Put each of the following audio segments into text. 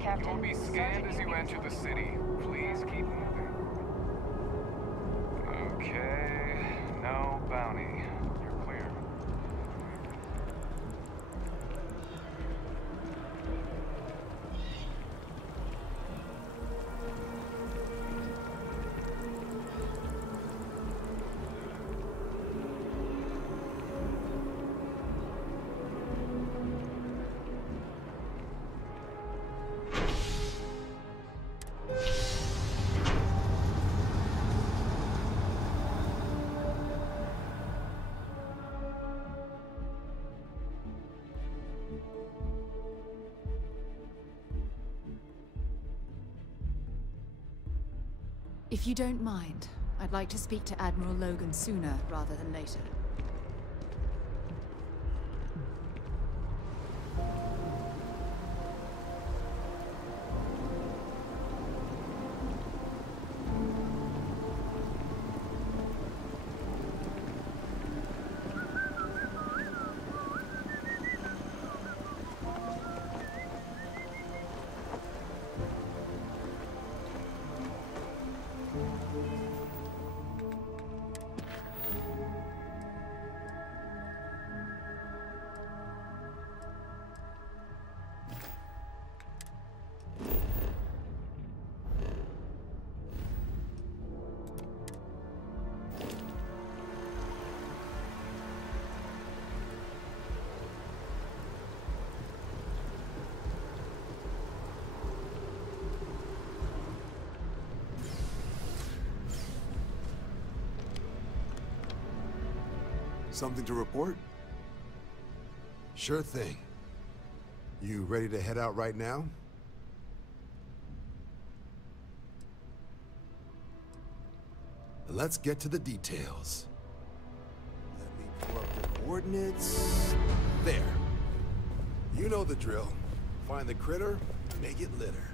Captain. You will be scanned as you enter the city. Please keep moving. Okay, no bounty. You're clear. If you don't mind, I'd like to speak to Admiral Logan sooner rather than later. Something to report? Sure thing. You ready to head out right now? Let's get to the details. Let me pull up the coordinates. There. You know the drill. Find the critter, make it litter.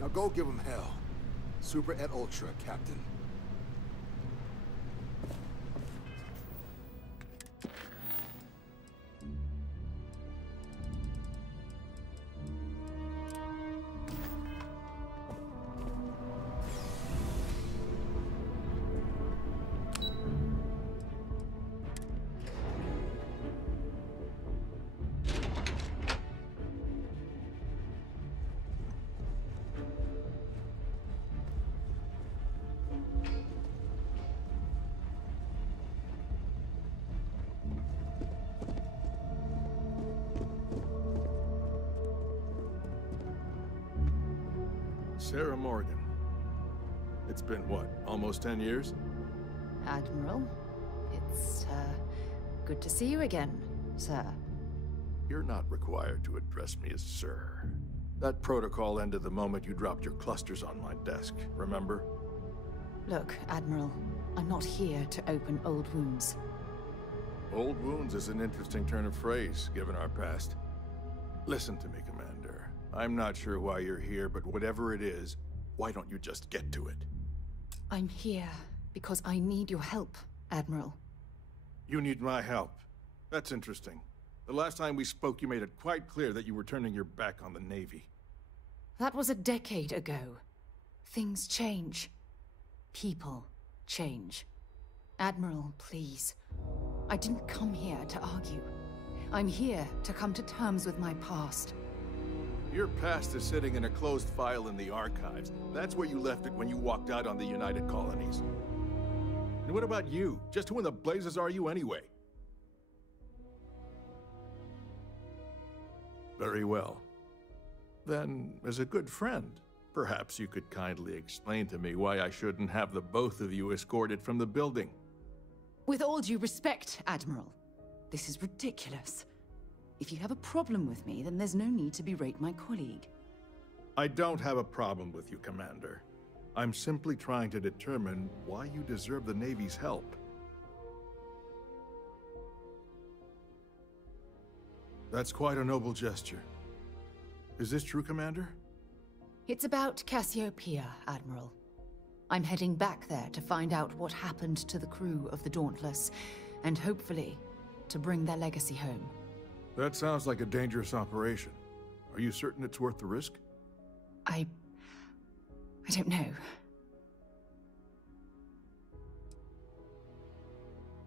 Now go give him hell. Super et Ultra, Captain. Sarah Morgan. It's been what, almost 10 years? Admiral, it's, good to see you again, sir. You're not required to address me as sir. That protocol ended the moment you dropped your clusters on my desk, remember? Look, Admiral, I'm not here to open old wounds. Old wounds is an interesting turn of phrase, given our past. Listen to me, Commander. I'm not sure why you're here, but whatever it is, why don't you just get to it? I'm here because I need your help, Admiral. You need my help. That's interesting. The last time we spoke, you made it quite clear that you were turning your back on the Navy. That was a decade ago. Things change. People change. Admiral, please. I didn't come here to argue. I'm here to come to terms with my past. Your past is sitting in a closed file in the archives. That's where you left it when you walked out on the United Colonies. And what about you? Just who in the blazes are you anyway? Very well. Then, as a good friend, perhaps you could kindly explain to me why I shouldn't have the both of you escorted from the building. With all due respect, Admiral, this is ridiculous. If you have a problem with me, then there's no need to berate my colleague. I don't have a problem with you, Commander. I'm simply trying to determine why you deserve the Navy's help. That's quite a noble gesture. Is this true, Commander? It's about Cassiopeia, Admiral. I'm heading back there to find out what happened to the crew of the Dauntless, and hopefully, to bring their legacy home. That sounds like a dangerous operation. Are you certain it's worth the risk? I don't know.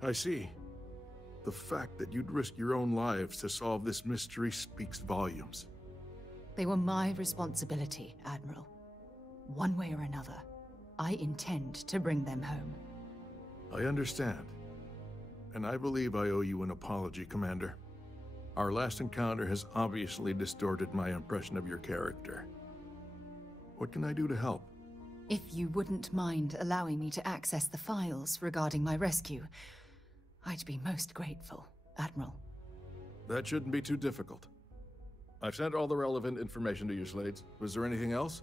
I see. The fact that you'd risk your own lives to solve this mystery speaks volumes. They were my responsibility, Admiral. One way or another, I intend to bring them home. I understand. And I believe I owe you an apology, Commander. Our last encounter has obviously distorted my impression of your character. What can I do to help? If you wouldn't mind allowing me to access the files regarding my rescue, I'd be most grateful, Admiral. That shouldn't be too difficult. I've sent all the relevant information to you, Slades. Was there anything else?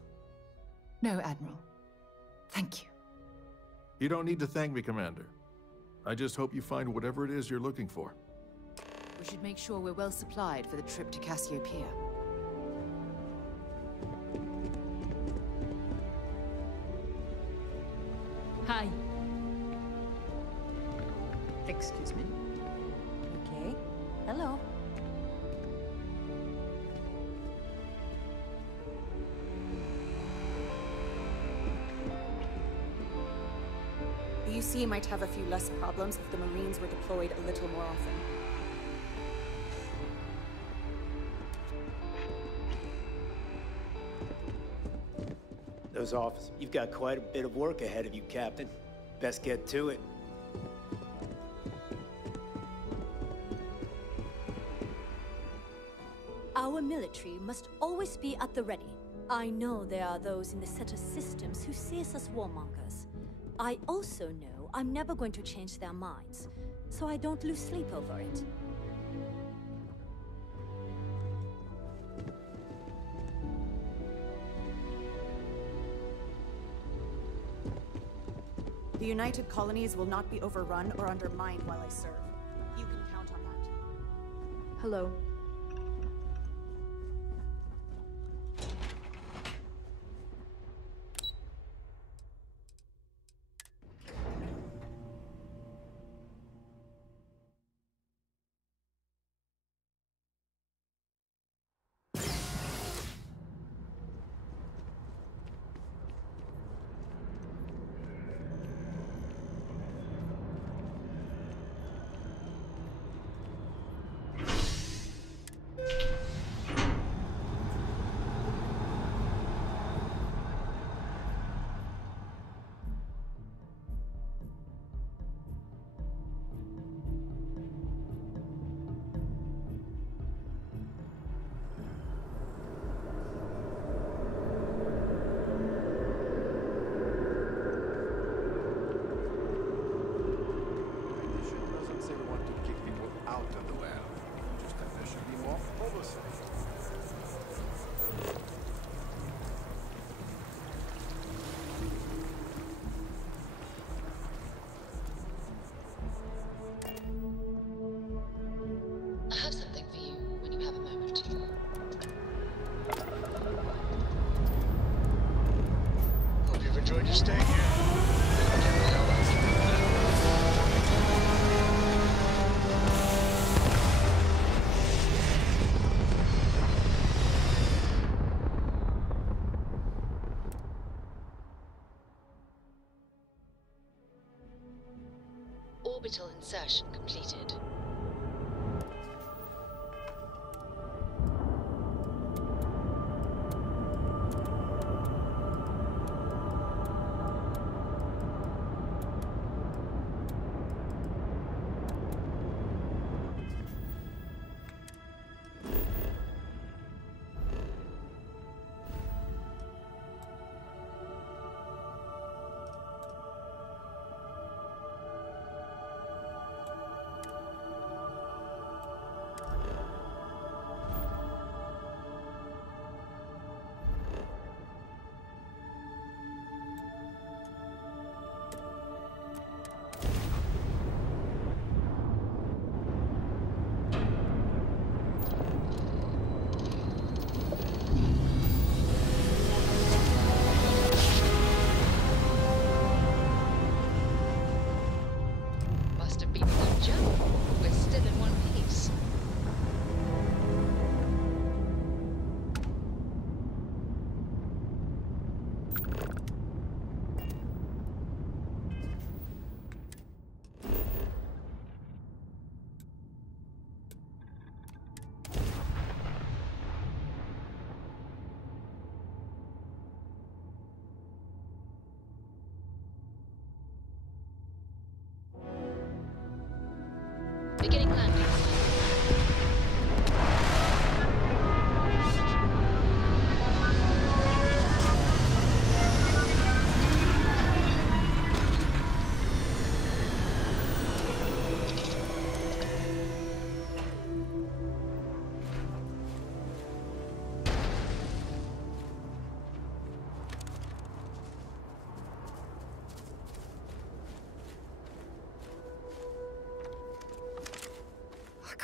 No, Admiral. Thank you. You don't need to thank me, Commander. I just hope you find whatever it is you're looking for. We should make sure we're well supplied for the trip to Cassiopeia. Hi. Excuse me. Okay. Hello. The UC might have a few less problems if the Marines were deployed a little more often. Those officers, you've got quite a bit of work ahead of you, Captain. Best get to it. Our military must always be at the ready. I know there are those in the Setter systems who see us as warmongers. I also know I'm never going to change their minds, so I don't lose sleep over it. The United Colonies will not be overrun or undermined while I serve. You can count on that. Hello. I have something for you when you have a moment. Hope you've enjoyed your stay here. Orbital insertion completed.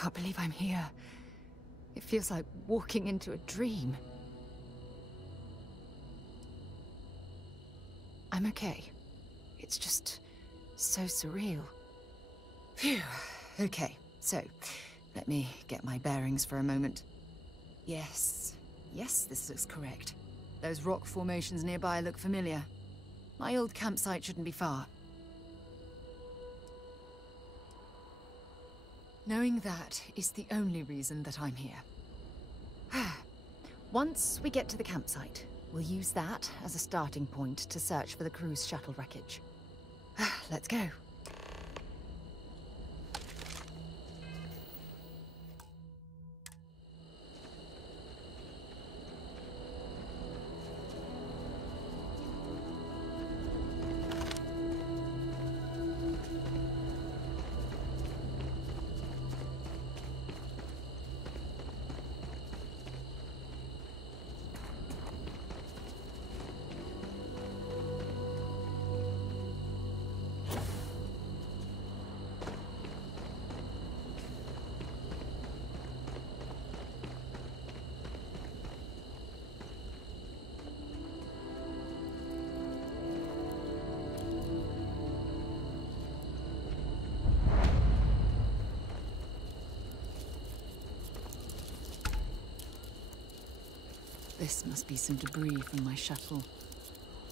can't believe I'm here. It feels like walking into a dream. I'm okay. It's just so surreal. Phew. Okay, so let me get my bearings for a moment. Yes, this looks correct. Those rock formations nearby look familiar. My old campsite shouldn't be far. Knowing that is the only reason that I'm here. Once we get to the campsite, we'll use that as a starting point to search for the cruise shuttle wreckage. Let's go. This must be some debris from my shuttle.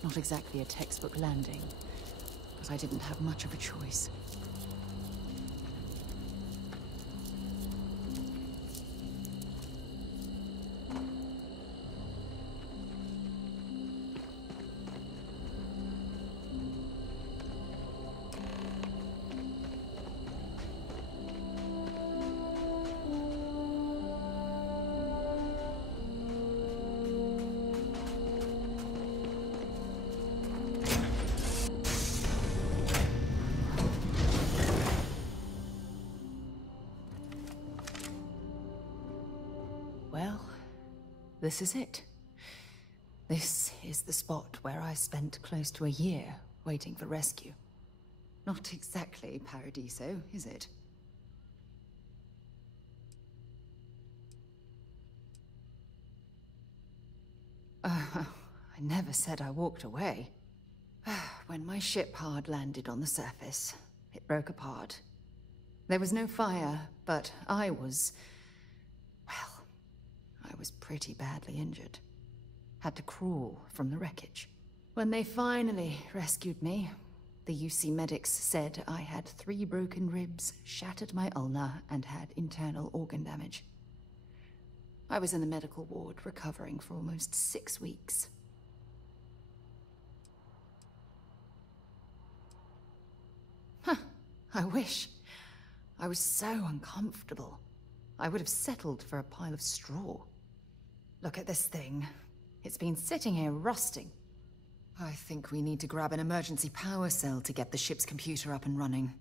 Not exactly a textbook landing, but I didn't have much of a choice. Well, this is it. This is the spot where I spent close to a year waiting for rescue. Not exactly Paradiso, is it? I never said I walked away. When my ship hard landed on the surface, it broke apart. There was no fire, but I was pretty badly injured. Had to crawl from the wreckage. When they finally rescued me, the UC medics said I had 3 broken ribs, shattered my ulna, and had internal organ damage. I was in the medical ward recovering for almost 6 weeks. I wish. I was so uncomfortable. I would have settled for a pile of straw. Look at this thing. It's been sitting here rusting. I think we need to grab an emergency power cell to get the ship's computer up and running.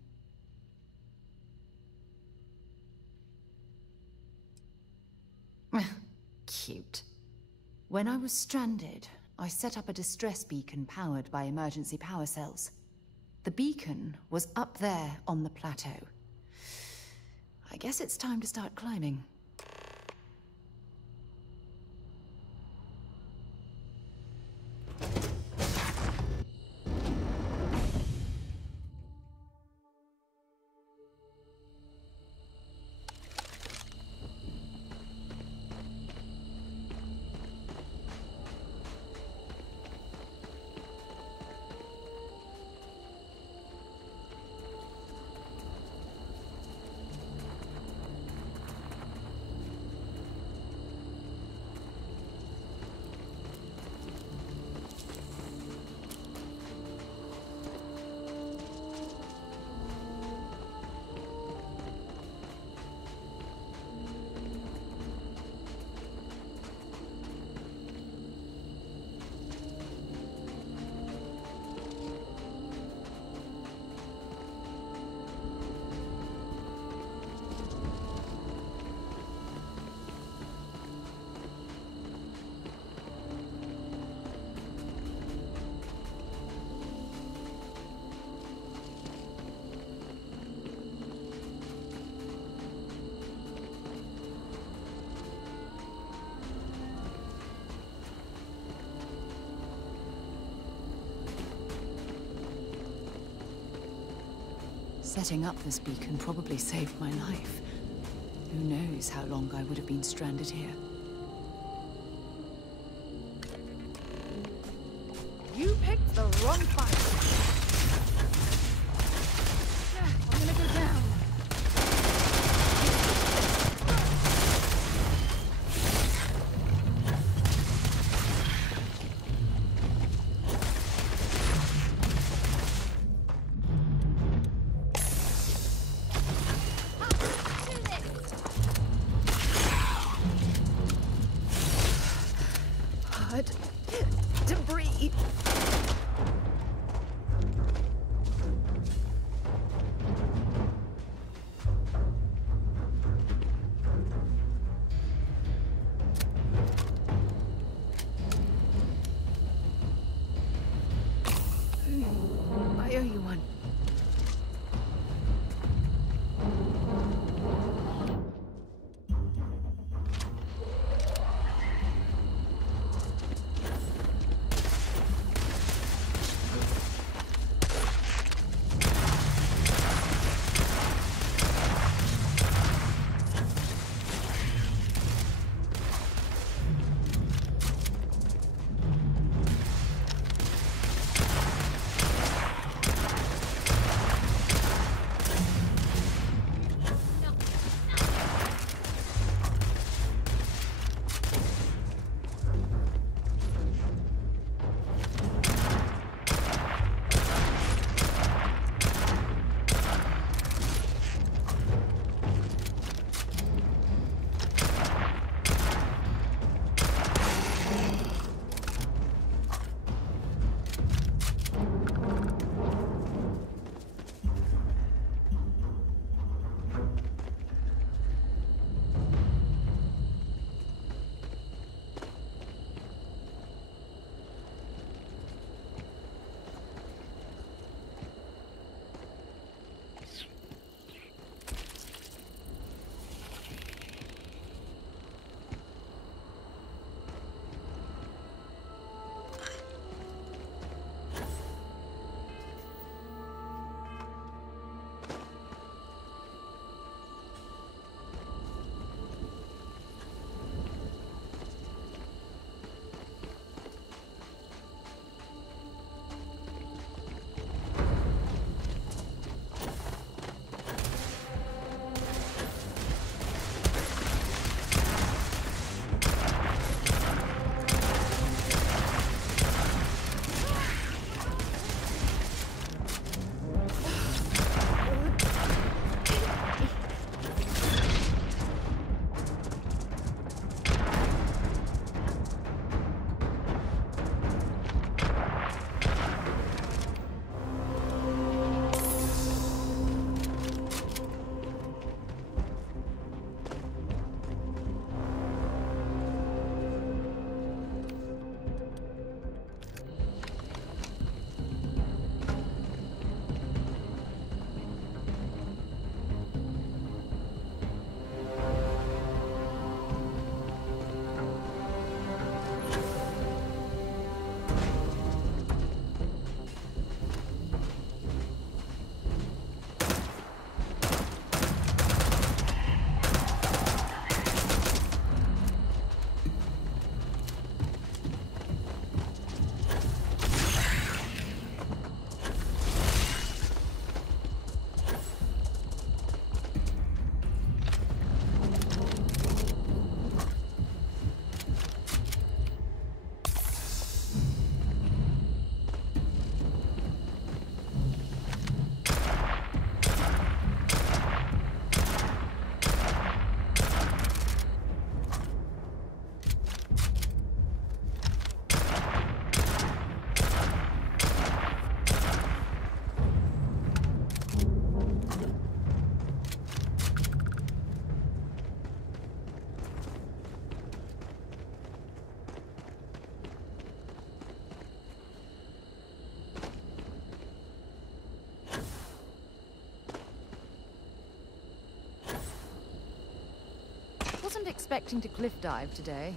Cute. When I was stranded, I set up a distress beacon powered by emergency power cells. The beacon was up there on the plateau. I guess it's time to start climbing. Setting up this beacon probably saved my life. Who knows how long I would have been stranded here. You picked the wrong fight. I'm gonna go down. Hard to breathe. I owe you one. Wasn't expecting to cliff dive today.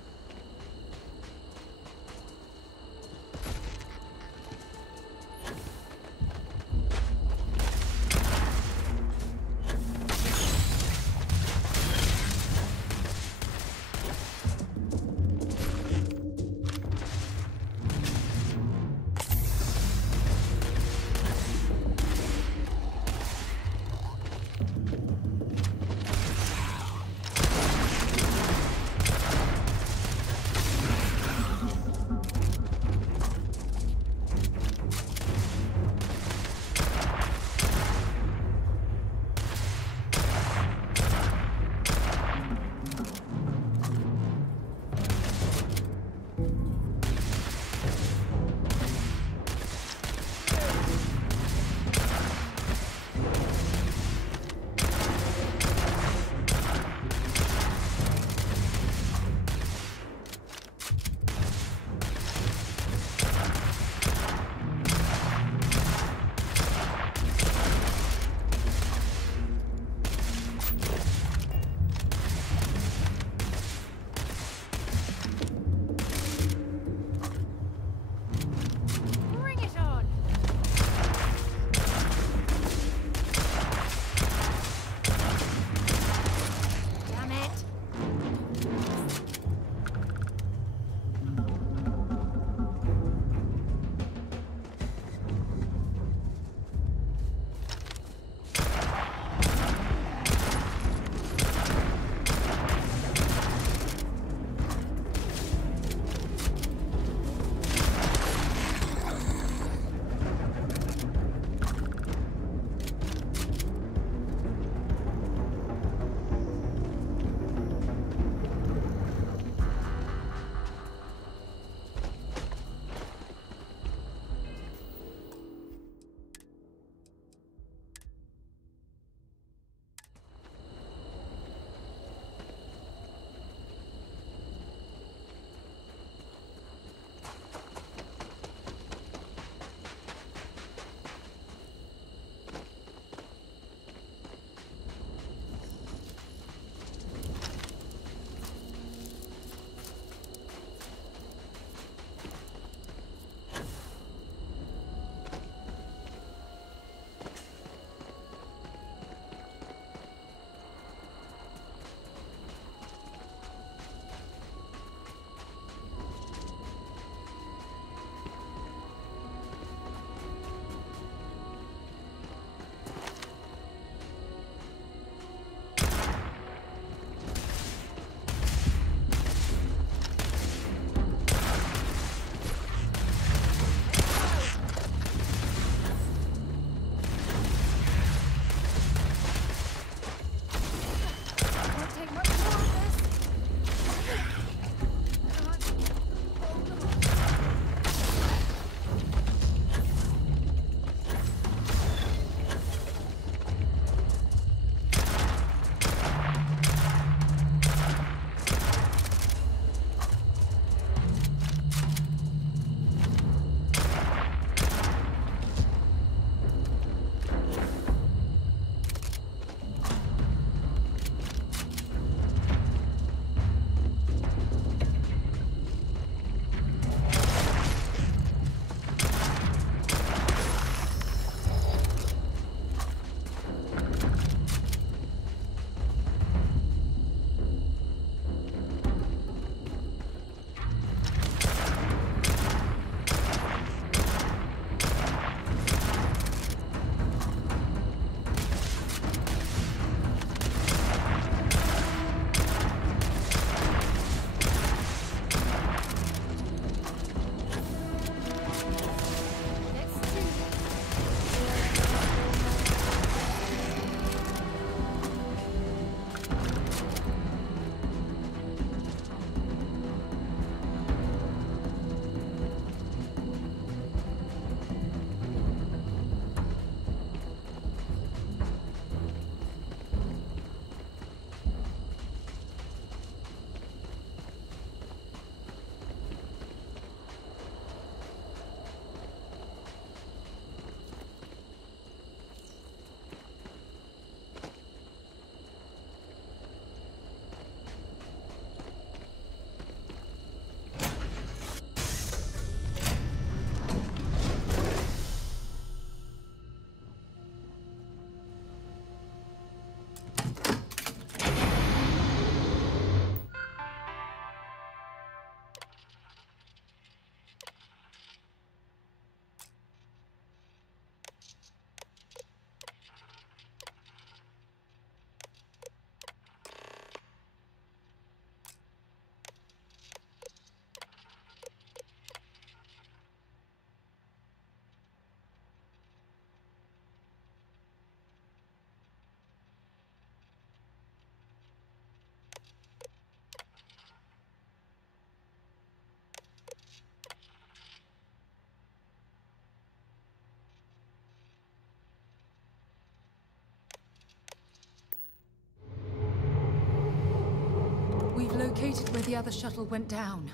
located where the other shuttle went down.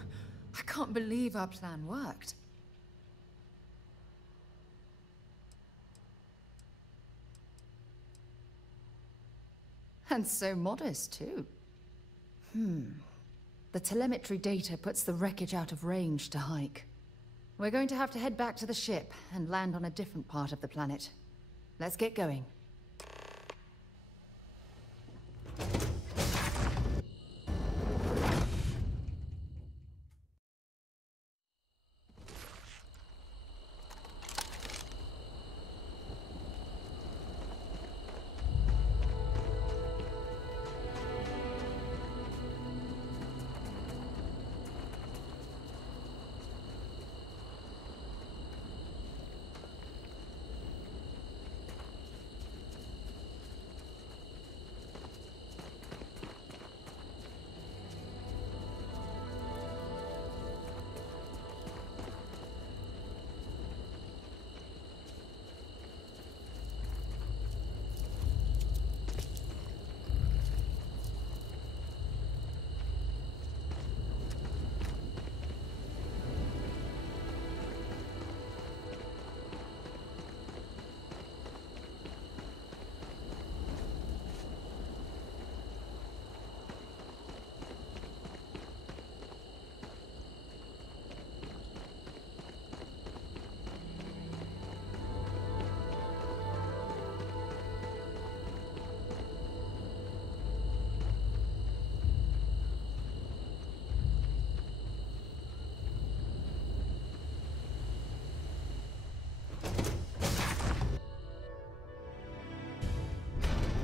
I can't believe our plan worked. And so modest, too. The telemetry data puts the wreckage out of range to hike. We're going to have to head back to the ship and land on a different part of the planet. Let's get going.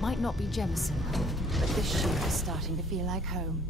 Might not be Jemison, but this ship is starting to feel like home.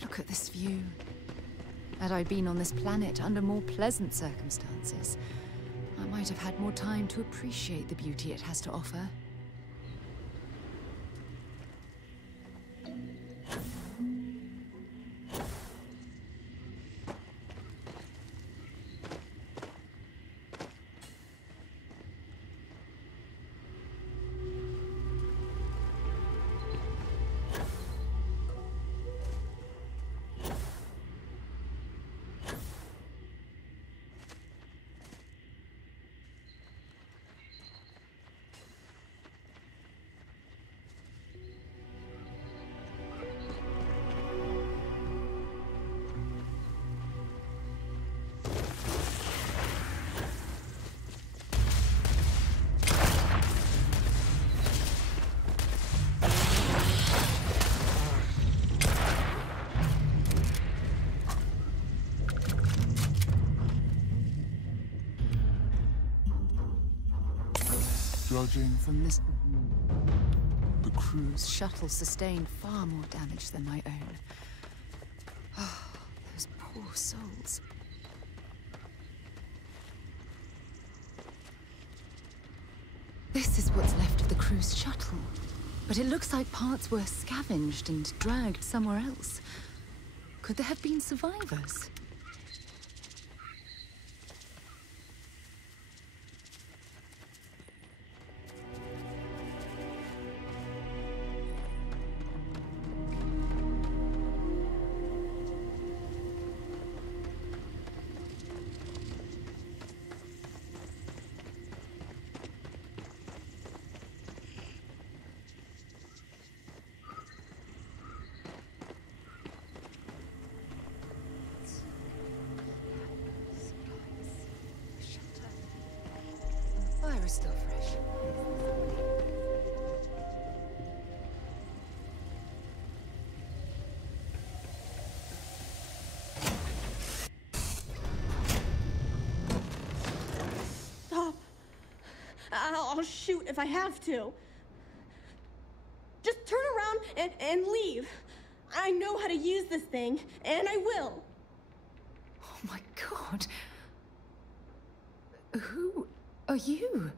Look at this view. Had I been on this planet under more pleasant circumstances, I might have had more time to appreciate the beauty it has to offer. Judging from this, the cruise shuttle sustained far more damage than my own. Oh, those poor souls. This is what's left of the cruise shuttle. But it looks like parts were scavenged and dragged somewhere else. Could there have been survivors? air is still fresh. Stop. I'll shoot if I have to. Just turn around and leave. I know how to use this thing, and I will. Oh my god. Who are you?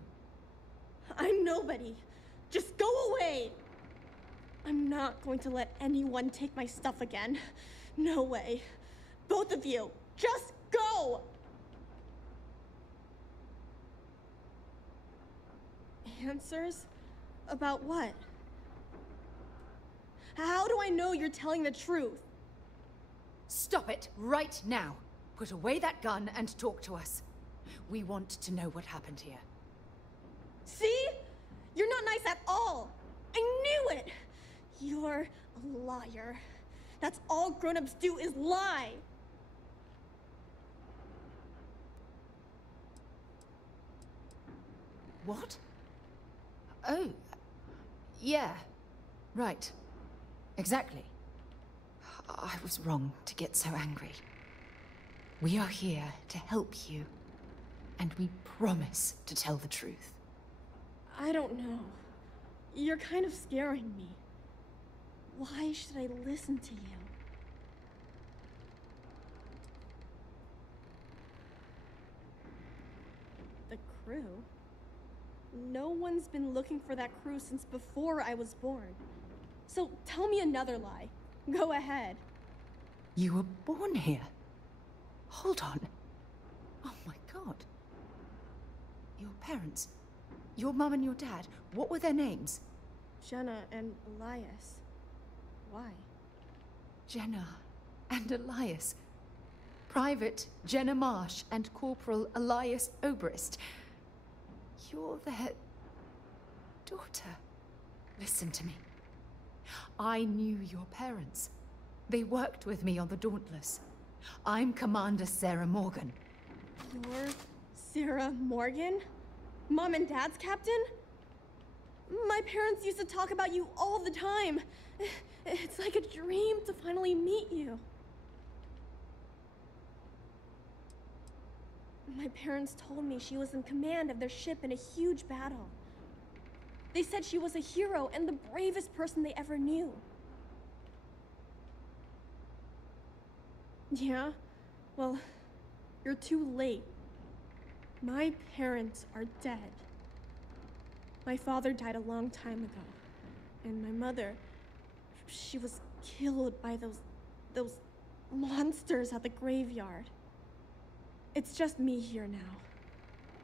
I'm nobody. Just go away. I'm not going to let anyone take my stuff again. No way. Both of you, just go! Answers? About what? How do I know you're telling the truth? Stop it right now. Put away that gun and talk to us. We want to know what happened here. See? You're not nice at all. I knew it. You're a liar. That's all grown-ups do is lie. What? Oh, yeah, right. Exactly. I was wrong to get so angry. We are here to help you, and we promise to tell the truth. I don't know. You're kind of scaring me. Why should I listen to you? The crew? No one's been looking for that crew since before I was born. So tell me another lie. Go ahead. You were born here? Hold on. Oh my god. Your parents, your mum and your dad, what were their names? Jenna and Elias. Why? Jenna and Elias. Private Jenna Marsh and Corporal Elias Obrist. You're their daughter. Listen to me. I knew your parents. They worked with me on the Dauntless. I'm Commander Sarah Morgan. You're Sarah Morgan? Mom and Dad's captain? My parents used to talk about you all the time. It's like a dream to finally meet you. My parents told me she was in command of their ship in a huge battle. They said she was a hero and the bravest person they ever knew. Yeah? Well, you're too late. My parents are dead. My father died a long time ago. And my mother, she was killed by those monsters at the graveyard. It's just me here now,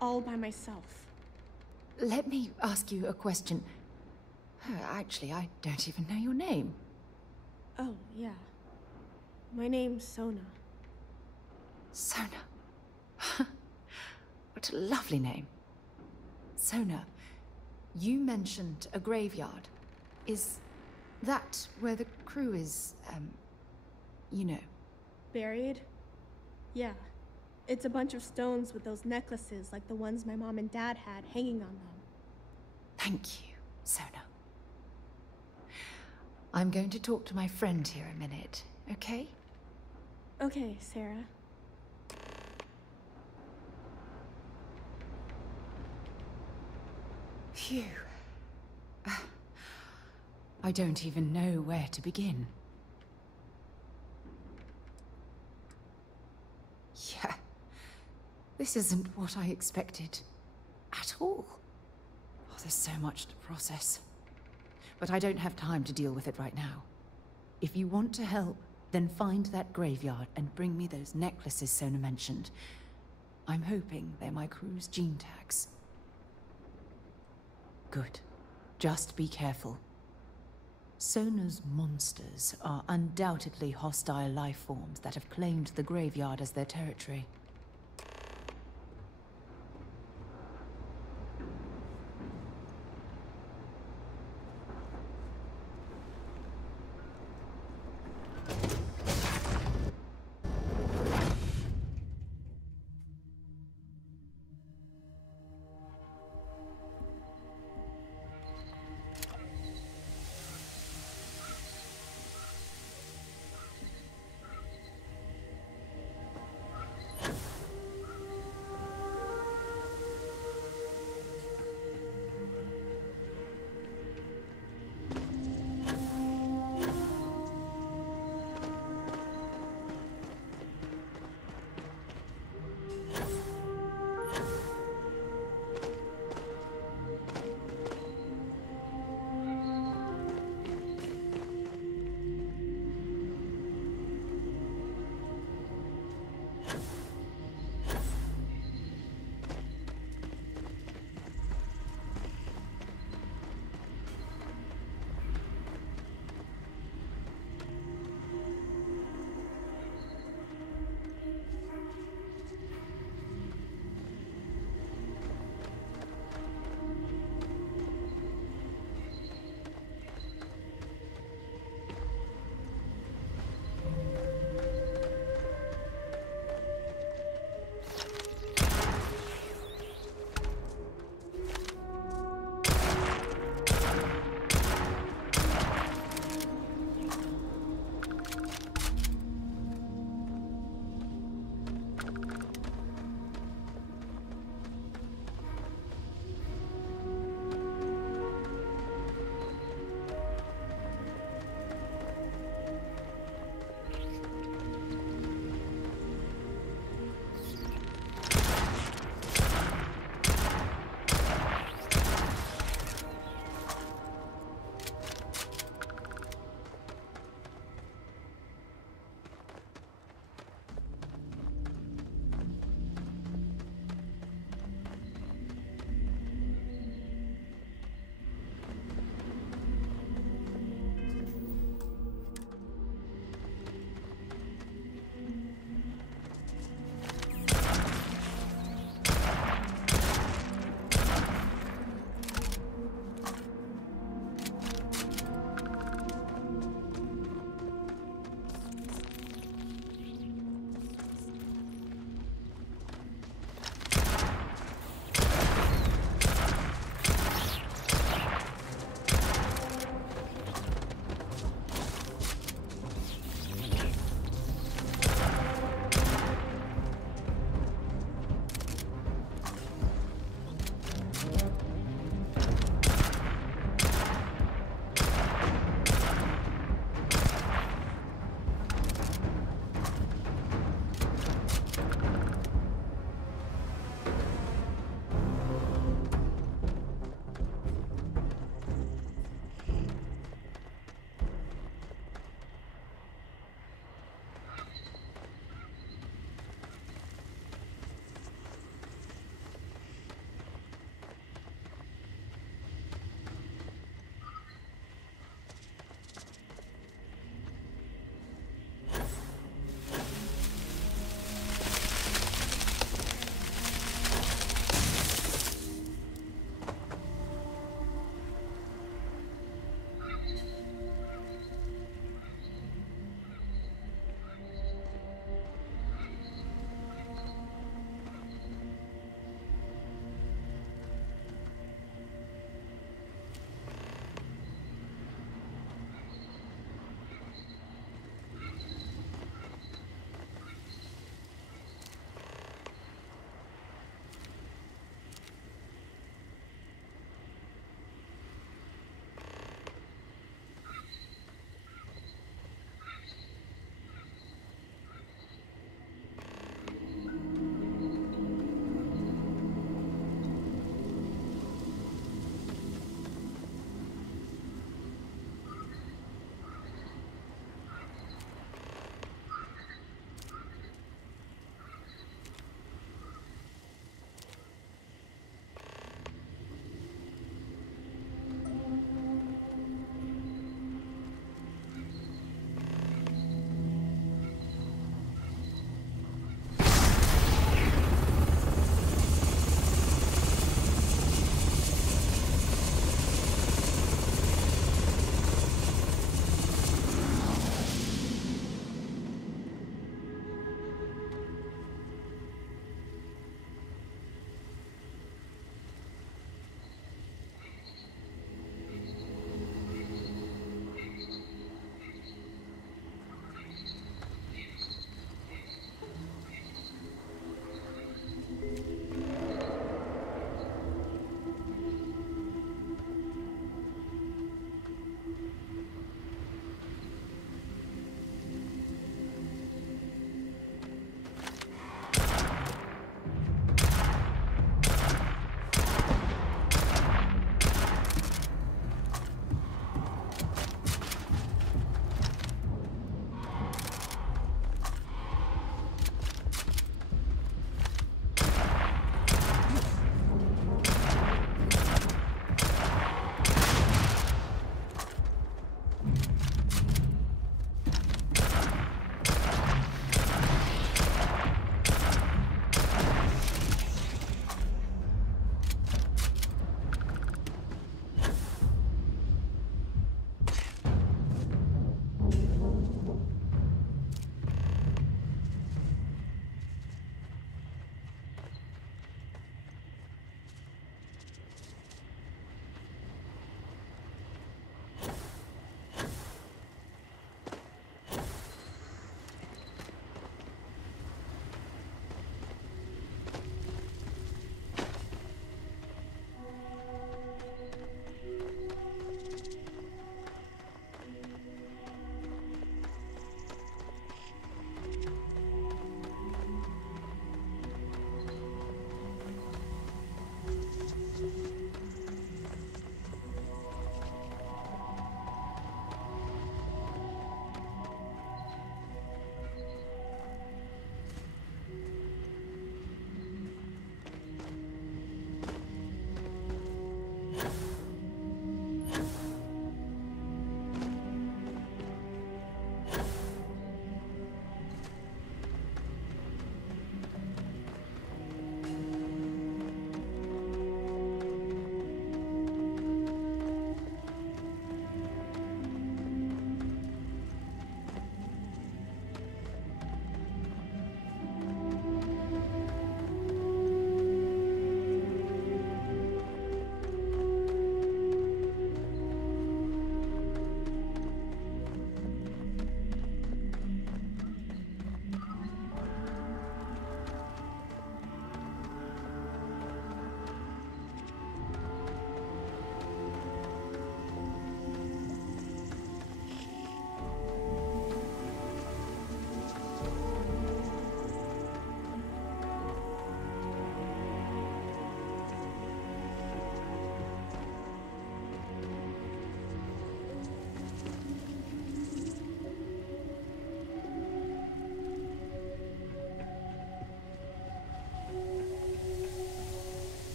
all by myself. Let me ask you a question. Actually, I don't even know your name. Oh, yeah. My name's Sona. Sona. What a lovely name. Sona, you mentioned a graveyard. Is that where the crew is, you know? Buried? Yeah. It's a bunch of stones with those necklaces like the ones my mom and dad had hanging on them. Thank you, Sona. I'm going to talk to my friend here a minute, okay? Okay, Sarah. Phew. I don't even know where to begin. Yeah. This isn't what I expected. At all. Oh, there's so much to process. But I don't have time to deal with it right now. If you want to help, then find that graveyard and bring me those necklaces Sona mentioned. I'm hoping they're my crew's gene tags. Good. Just be careful. Sona's monsters are undoubtedly hostile life forms that have claimed the graveyard as their territory.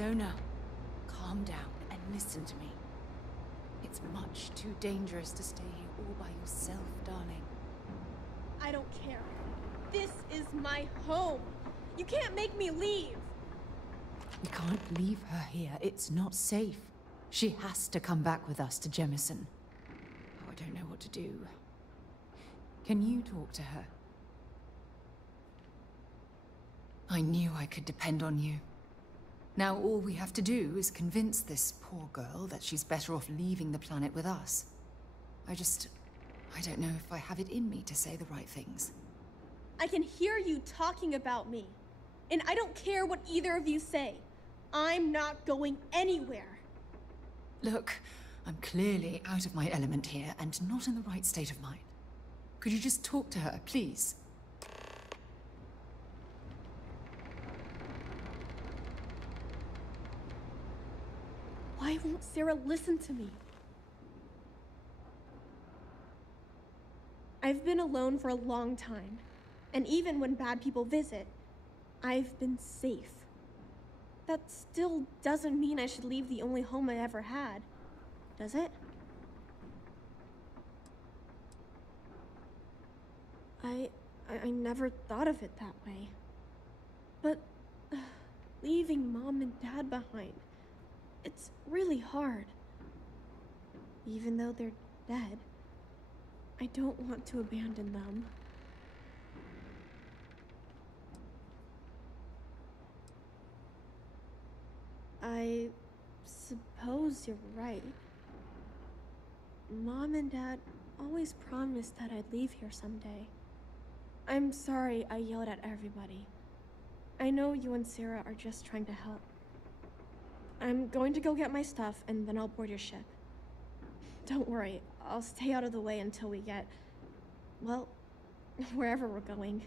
Sona, calm down and listen to me. It's much too dangerous to stay here all by yourself, darling. I don't care. This is my home. You can't make me leave. We can't leave her here. It's not safe. She has to come back with us to Jemison. Oh, I don't know what to do. Can you talk to her? I knew I could depend on you. Now all we have to do is convince this poor girl that she's better off leaving the planet with us. I don't know if I have it in me to say the right things. I can hear you talking about me. And I don't care what either of you say. I'm not going anywhere. Look, I'm clearly out of my element here and not in the right state of mind. Could you just talk to her, please? Why won't Sarah listen to me? I've been alone for a long time, and even when bad people visit, I've been safe. That still doesn't mean I should leave the only home I ever had, does it? I never thought of it that way. But leaving Mom and Dad behind, it's really hard. Even though they're dead, I don't want to abandon them. I suppose you're right. Mom and Dad always promised that I'd leave here someday. I'm sorry I yelled at everybody. I know you and Sarah are just trying to help. I'm going to go get my stuff and then I'll board your ship. Don't worry, I'll stay out of the way until we get, well, wherever we're going.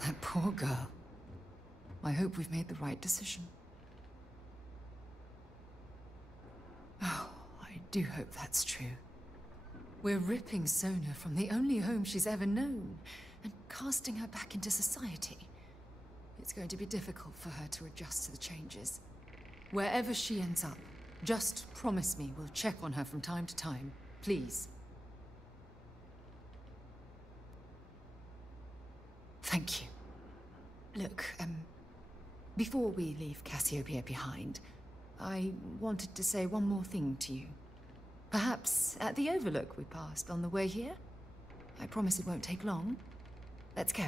That poor girl. I hope we've made the right decision. Oh, I do hope that's true. We're ripping Sona from the only home she's ever known and casting her back into society. It's going to be difficult for her to adjust to the changes. Wherever she ends up, just promise me we'll check on her from time to time, please. Thank you. Look, before we leave Cassiopeia behind, I wanted to say one more thing to you. Perhaps at the overlook we passed on the way here? I promise it won't take long. Let's go.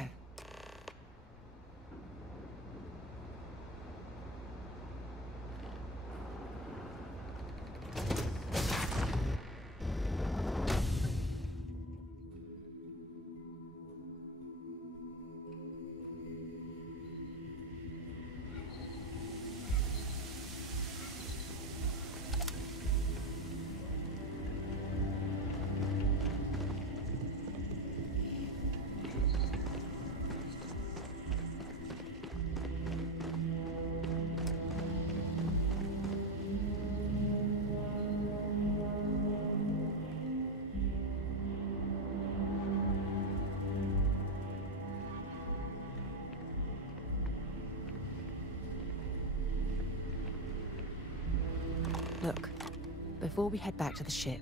Look, before we head back to the ship,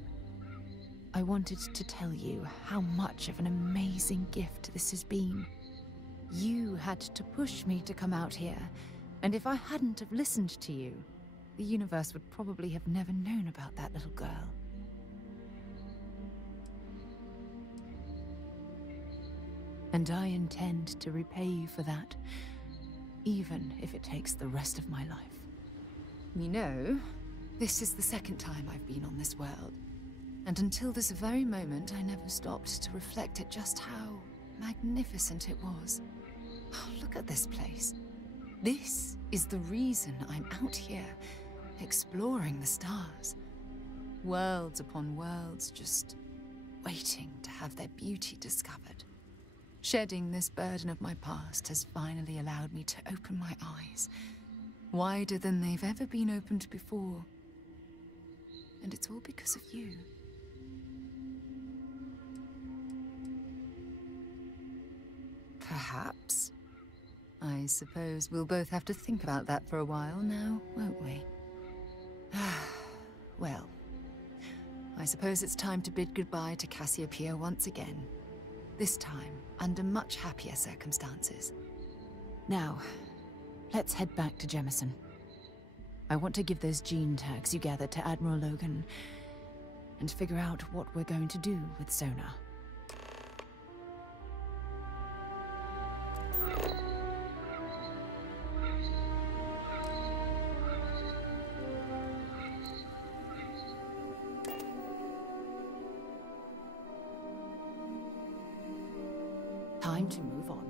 I wanted to tell you how much of an amazing gift this has been. You had to push me to come out here, and if I hadn't have listened to you, the universe would probably have never known about that little girl. And I intend to repay you for that, even if it takes the rest of my life. You know, this is the second time I've been on this world, and until this very moment I never stopped to reflect at just how magnificent it was. Oh, look at this place. This is the reason I'm out here, exploring the stars. Worlds upon worlds, just waiting to have their beauty discovered. Shedding this burden of my past has finally allowed me to open my eyes, wider than they've ever been opened before. And it's all because of you. Perhaps. I suppose we'll both have to think about that for a while now, won't we? Well, I suppose it's time to bid goodbye to Cassiopeia once again. This time, under much happier circumstances. Now, let's head back to Jemison. I want to give those gene tags you gathered to Admiral Logan, and figure out what we're going to do with Sona. Time to move on.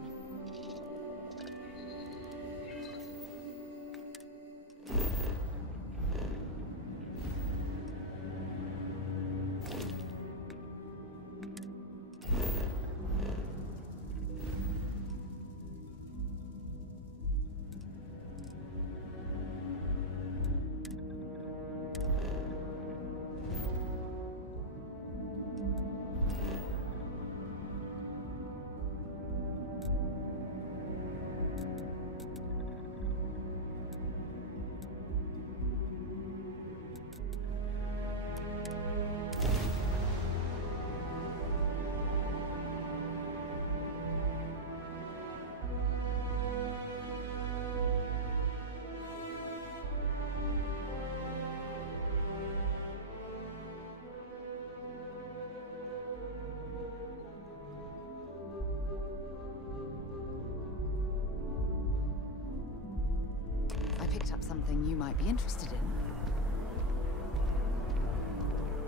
Picked up something you might be interested in.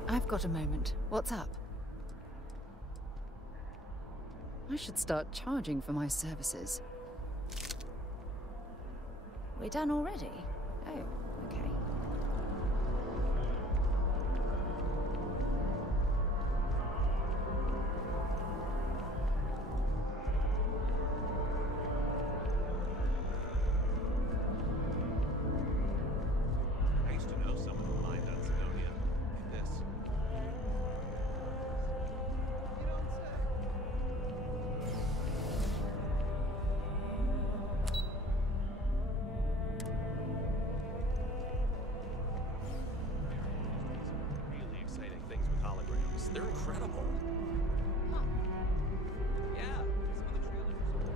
I've got a moment. What's up? I should start charging for my services. We're done already? Oh, okay. They're incredible. Huh. Yeah, some of the trailers.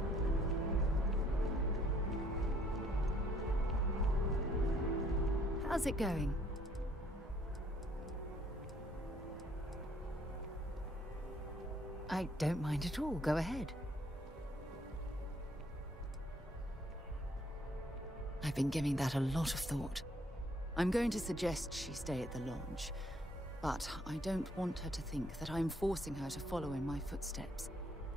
How's it going? I don't mind at all. Go ahead. I've been giving that a lot of thought. I'm going to suggest she stay at the lodge. But I don't want her to think that I'm forcing her to follow in my footsteps.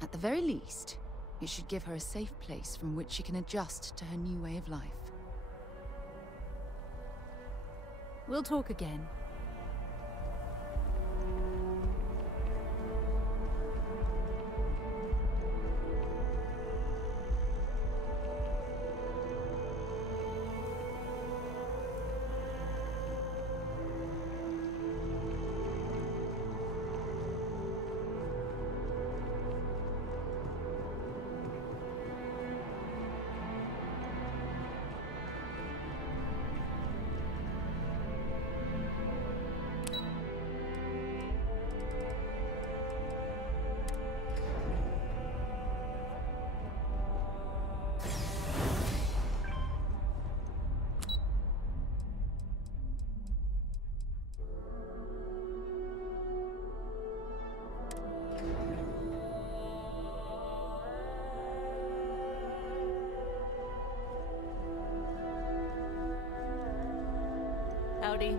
At the very least, it should give her a safe place from which she can adjust to her new way of life. We'll talk again. Howdy.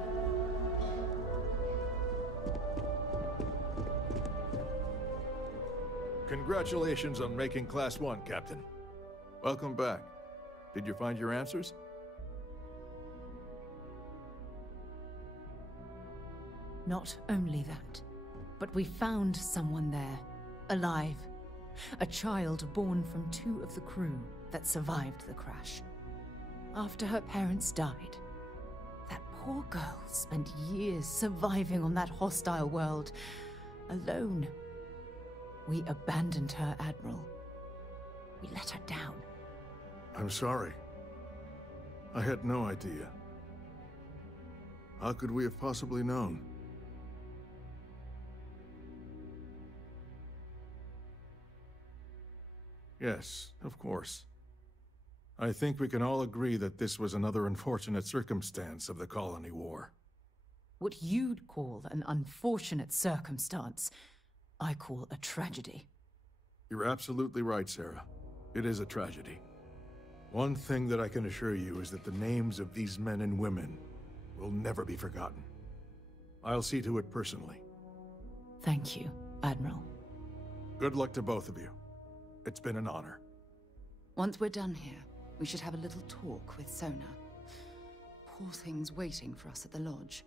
Congratulations on making Class 1, Captain. Welcome back. Did you find your answers? Not only that, but we found someone there, alive. A child born from 2 of the crew that survived the crash. After her parents died, that poor girl spent years surviving on that hostile world, alone. We abandoned her, Admiral. We let her down. I'm sorry. I had no idea. How could we have possibly known? Yes, of course. I think we can all agree that this was another unfortunate circumstance of the Colony War. What you'd call an unfortunate circumstance, I call a tragedy. You're absolutely right, Sarah. It is a tragedy. One thing that I can assure you is that the names of these men and women will never be forgotten. I'll see to it personally. Thank you, Admiral. Good luck to both of you. It's been an honor. Once we're done here, we should have a little talk with Sona. Poor thing's waiting for us at the lodge.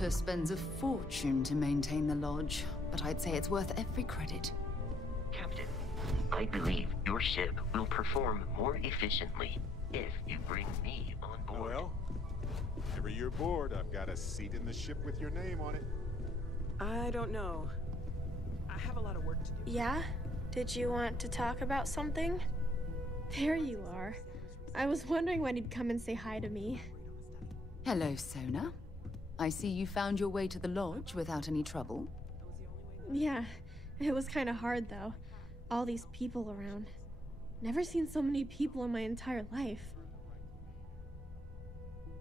Doctor spends a fortune to maintain the lodge, but I'd say it's worth every credit. Captain, I believe your ship will perform more efficiently if you bring me on board. Well, whenever you're bored, I've got a seat in the ship with your name on it. I don't know. I have a lot of work to do. Yeah? Did you want to talk about something? There you are. I was wondering when he'd come and say hi to me. Hello, Sona. I see you found your way to the lodge without any trouble. Yeah, it was kind of hard though. All these people around. Never seen so many people in my entire life.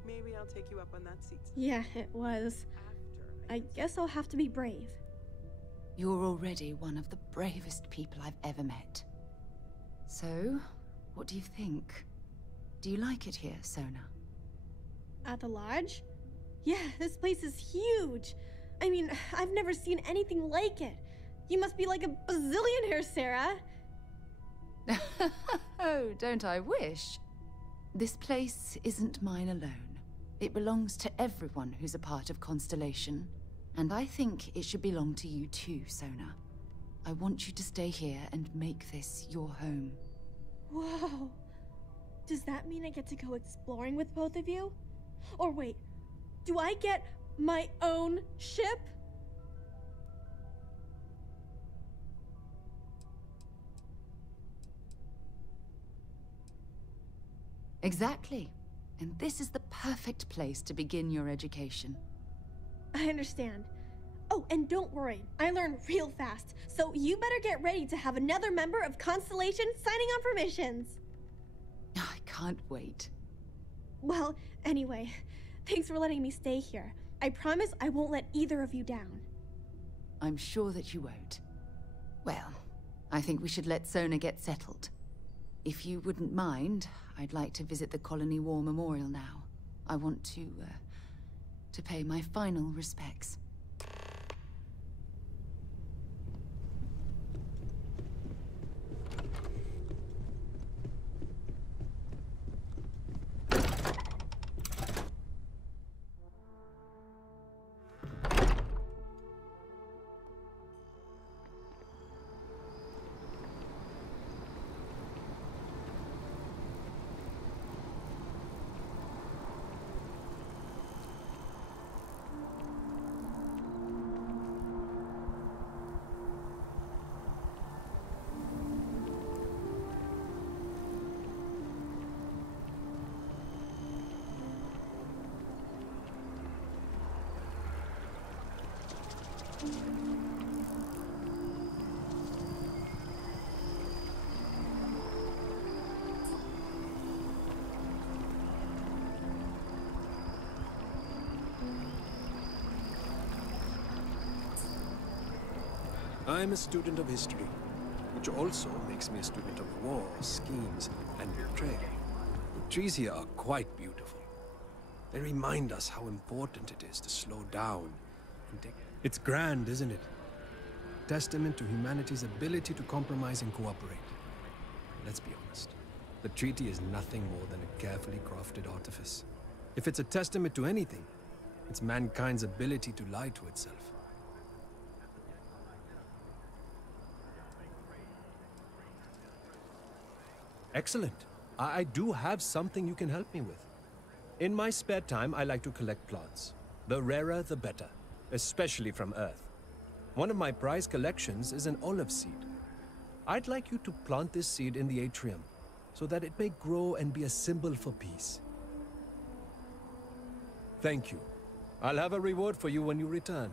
Maybe I'll take you up on that seat. Yeah, it was. I guess I'll have to be brave. You're already one of the bravest people I've ever met. So, what do you think? Do you like it here, Sona? At the lodge? Yeah, this place is huge. I mean, I've never seen anything like it. You must be like a bazillionaire, Sarah. Oh, don't I wish? This place isn't mine alone. It belongs to everyone who's a part of Constellation. And I think it should belong to you too, Sona. I want you to stay here and make this your home. Whoa. Does that mean I get to go exploring with both of you? Or wait, do I get my own ship? Exactly. And this is the perfect place to begin your education. I understand. Oh, and don't worry, I learn real fast, so you better get ready to have another member of Constellation signing on for missions. I can't wait. Well, anyway, thanks for letting me stay here. I promise I won't let either of you down. I'm sure that you won't. Well, I think we should let Sona get settled. If you wouldn't mind, I'd like to visit the Colony War Memorial now. I want to pay my final respects. I'm a student of history, which also makes me a student of war, schemes, and betrayal. The trees here are quite beautiful. They remind us how important it is to slow down and take... It's grand, isn't it? Testament to humanity's ability to compromise and cooperate. Let's be honest. The treaty is nothing more than a carefully crafted artifice. If it's a testament to anything, it's mankind's ability to lie to itself. Excellent. I do have something you can help me with. In my spare time, I like to collect plants. The rarer, the better, especially from Earth. One of my prized collections is an olive seed. I'd like you to plant this seed in the atrium, so that it may grow and be a symbol for peace. Thank you. I'll have a reward for you when you return.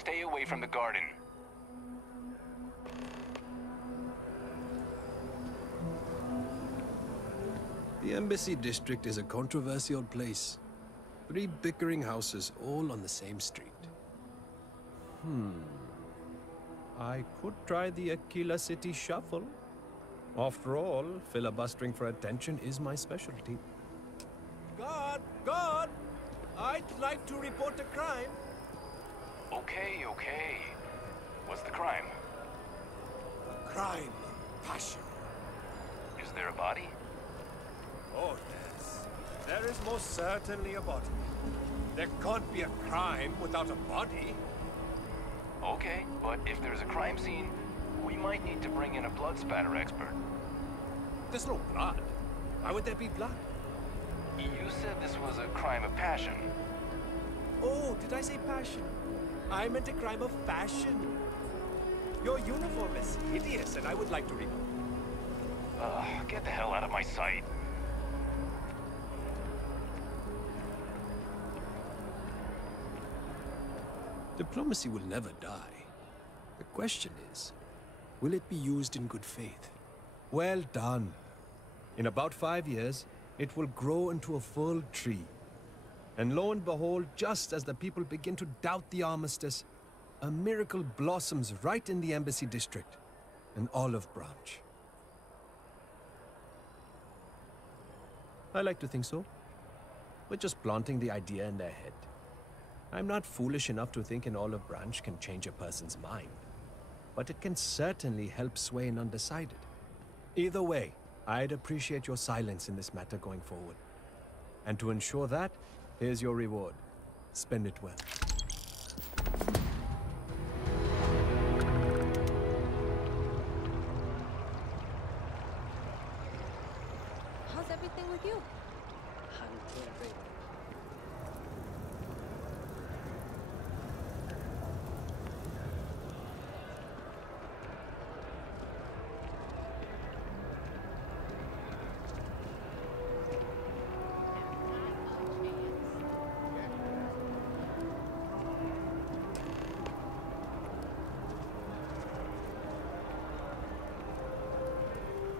Stay away from the garden. The Embassy District is a controversial place. 3 bickering houses all on the same street. I could try the Aquila City Shuffle. After all, filibustering for attention is my specialty. Guard! Guard! I'd like to report a crime. Okay, okay. What's the crime? A crime of passion. Is there a body? Oh, yes. There is most certainly a body. There can't be a crime without a body. Okay, but if there's a crime scene, we might need to bring in a blood spatter expert. There's no blood. Why would there be blood? You said this was a crime of passion. Oh, did I say passion? I meant a crime of fashion. Your uniform is hideous, and I would like to report. Get the hell out of my sight. Diplomacy will never die. The question is, will it be used in good faith? Well done. In about 5 years, it will grow into a full tree. And lo and behold, just as the people begin to doubt the armistice, a miracle blossoms right in the Embassy District, an olive branch. I like to think so. We're just planting the idea in their head. I'm not foolish enough to think an olive branch can change a person's mind, but it can certainly help sway an undecided. Either way, I'd appreciate your silence in this matter going forward. And to ensure that, here's your reward. Spend it well. How's everything with you?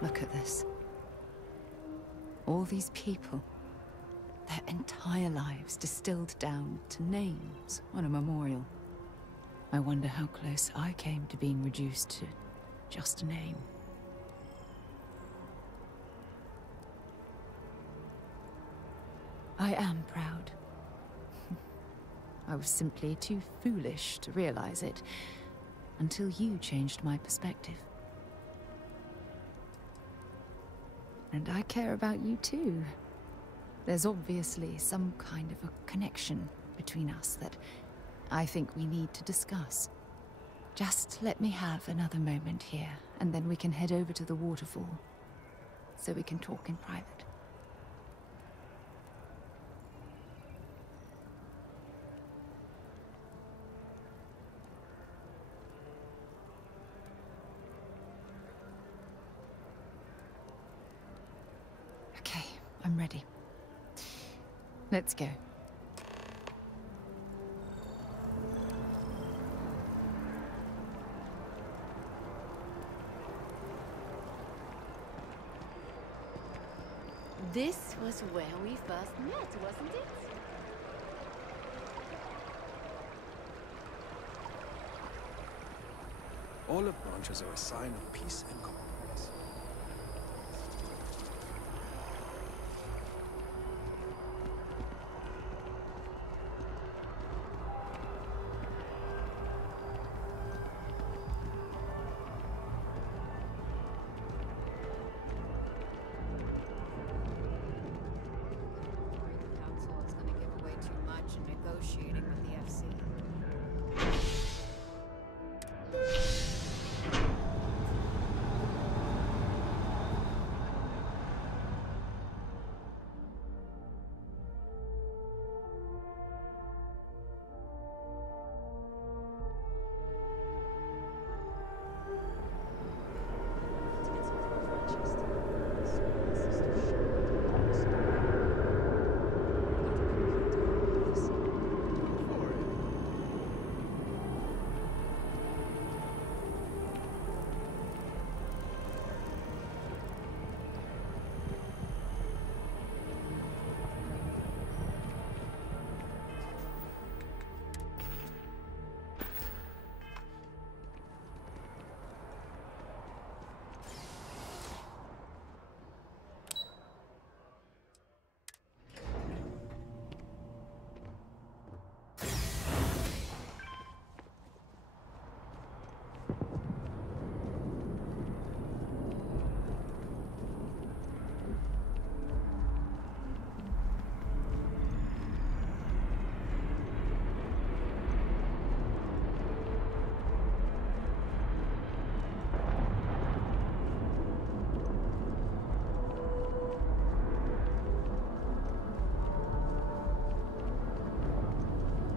Look at this. All these people, their entire lives distilled down to names on a memorial. I wonder how close I came to being reduced to just a name. I am proud. I was simply too foolish to realize it until you changed my perspective. And I care about you too. There's obviously some kind of a connection between us that I think we need to discuss. Just let me have another moment here, and then we can head over to the waterfall, so we can talk in private. Okay, I'm ready. Let's go. This was where we first met, wasn't it? Olive branches are a sign of peace and compromise. The council is going to give away too much in negotiating with the FC.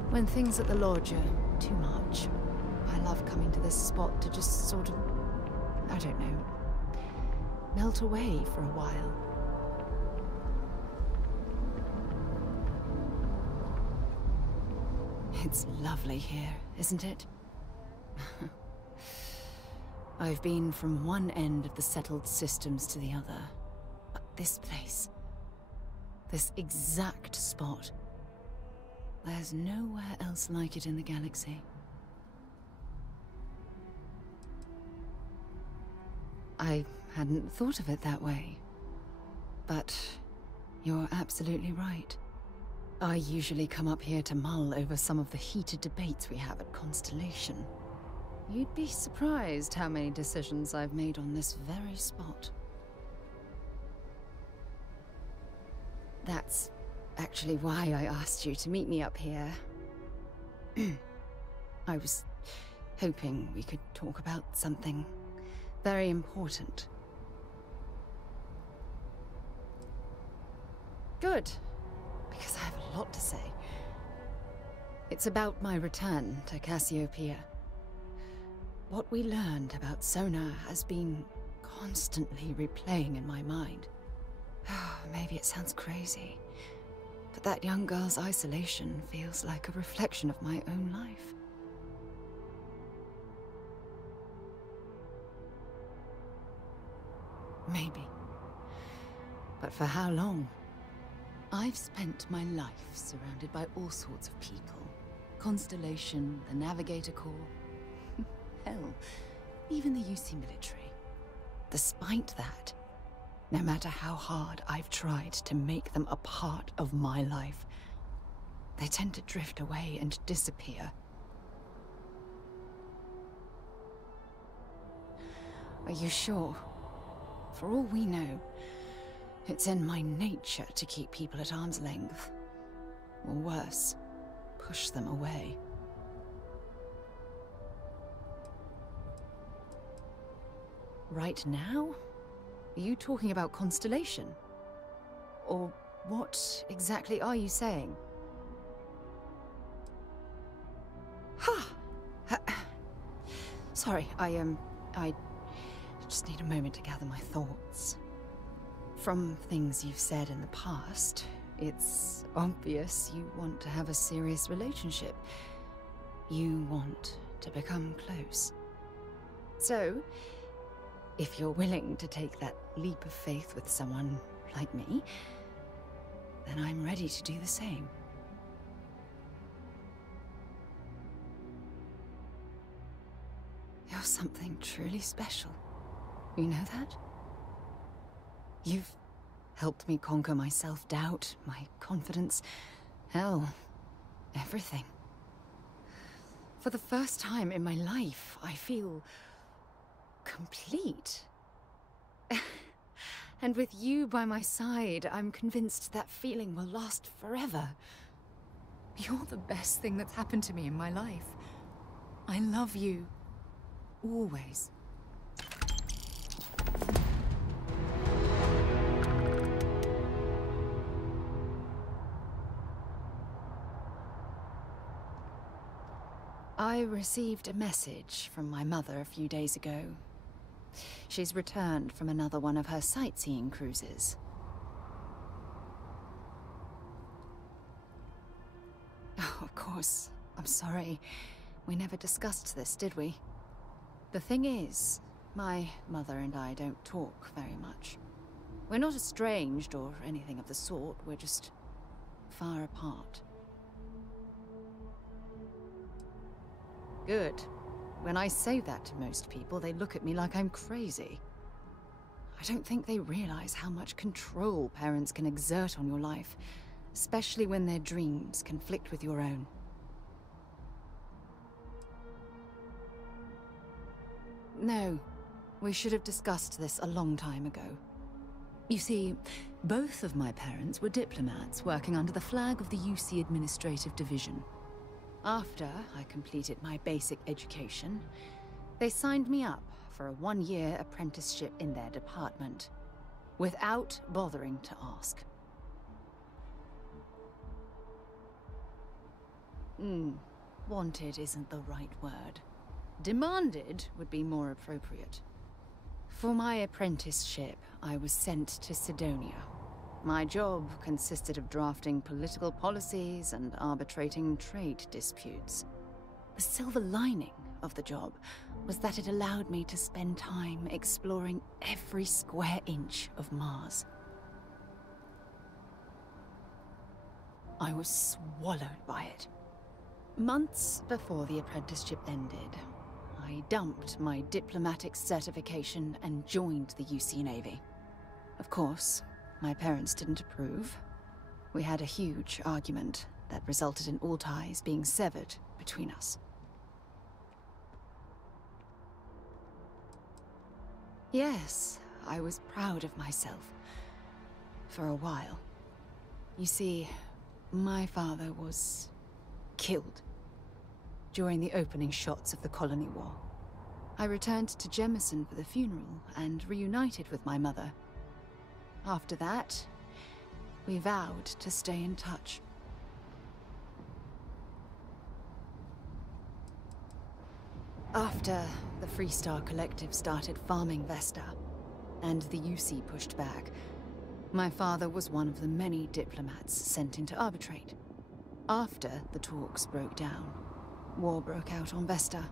When things at the lodge are too much, I love coming to this spot to just sort of, I don't know, melt away for a while. It's lovely here, isn't it? I've been from one end of the settled systems to the other, but this place, this exact spot, there's nowhere else like it in the galaxy. I hadn't thought of it that way. But you're absolutely right. I usually come up here to mull over some of the heated debates we have at Constellation. You'd be surprised how many decisions I've made on this very spot. That's actually why I asked you to meet me up here. I was hoping we could talk about something very important. Good, because I have a lot to say. It's about my return to Cassiopeia. What we learned about Sona has been constantly replaying in my mind. Maybe it sounds crazy, but that young girl's isolation feels like a reflection of my own life. Maybe. But for how long? I've spent my life surrounded by all sorts of people. Constellation, the Navigator Corps. Hell, even the UC military. Despite that, no matter how hard I've tried to make them a part of my life, they tend to drift away and disappear. Are you sure? For all we know, it's in my nature to keep people at arm's length. Or worse, push them away. Right now? Are you talking about Constellation? Or what exactly are you saying? Sorry, I just need a moment to gather my thoughts. From things you've said in the past, it's obvious you want to have a serious relationship. You want to become close. So, if you're willing to take that leap of faith with someone like me, then I'm ready to do the same. You're something truly special. You know that? You've helped me conquer my self-doubt, my confidence, hell, everything. For the first time in my life, I feel complete. And with you by my side, I'm convinced that feeling will last forever. You're the best thing that's happened to me in my life. I love you. Always. I received a message from my mother a few days ago. She's returned from another one of her sightseeing cruises. Oh, of course. I'm sorry. We never discussed this, did we? The thing is, my mother and I don't talk very much. We're not estranged or anything of the sort, we're just far apart. Good. When I say that to most people, they look at me like I'm crazy. I don't think they realize how much control parents can exert on your life, especially when their dreams conflict with your own. No, we should have discussed this a long time ago. You see, both of my parents were diplomats working under the flag of the UC Administrative Division. After I completed my basic education, they signed me up for a one-year apprenticeship in their department, without bothering to ask. Wanted isn't the right word. Demanded would be more appropriate. For my apprenticeship, I was sent to Sidonia. My job consisted of drafting political policies and arbitrating trade disputes. The silver lining of the job was that it allowed me to spend time exploring every square inch of Mars. I was swallowed by it. Months before the apprenticeship ended, I dumped my diplomatic certification and joined the UC Navy. Of course, my parents didn't approve. We had a huge argument that resulted in all ties being severed between us. Yes, I was proud of myself. For a while. You see, my father was killed during the opening shots of the Colony War. I returned to Jemison for the funeral and reunited with my mother. After that, we vowed to stay in touch. After the Freestar Collective started farming Vesta, and the UC pushed back, my father was one of the many diplomats sent in to arbitrate. After the talks broke down, war broke out on Vesta,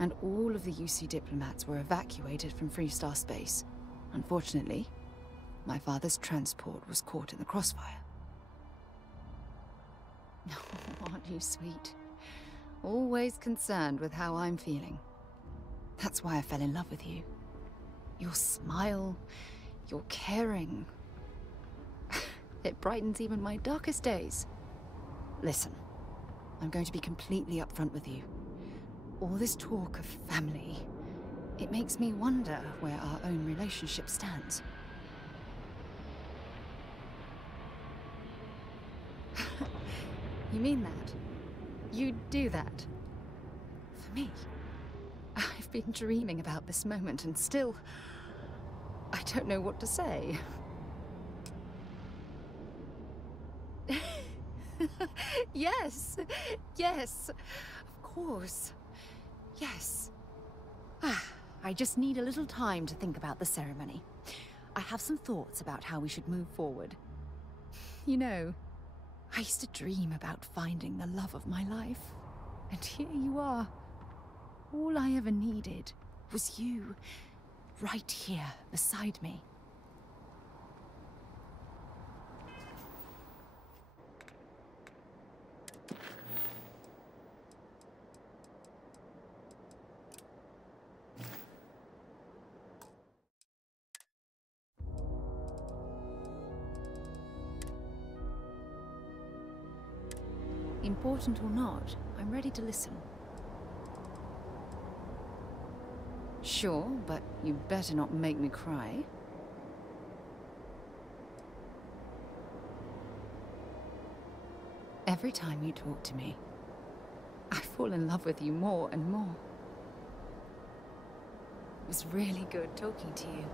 and all of the UC diplomats were evacuated from Freestar space. Unfortunately, my father's transport was caught in the crossfire. Aren't you sweet? Always concerned with how I'm feeling. That's why I fell in love with you. Your smile, your caring. It brightens even my darkest days. Listen, I'm going to be completely upfront with you. All this talk of family, it makes me wonder where our own relationship stands. You mean that? You'd do that? For me? I've I've been dreaming about this moment and still... I don't know what to say. Yes, yes, of course, yes. I just need a little time to think about the ceremony. I have some thoughts about how we should move forward. You know, I used to dream about finding the love of my life. And here you are. All I ever needed was you, right here beside me. Important or not, I'm ready to listen. Sure, but you better not make me cry. Every time you talk to me, I fall in love with you more and more. It was really good talking to you.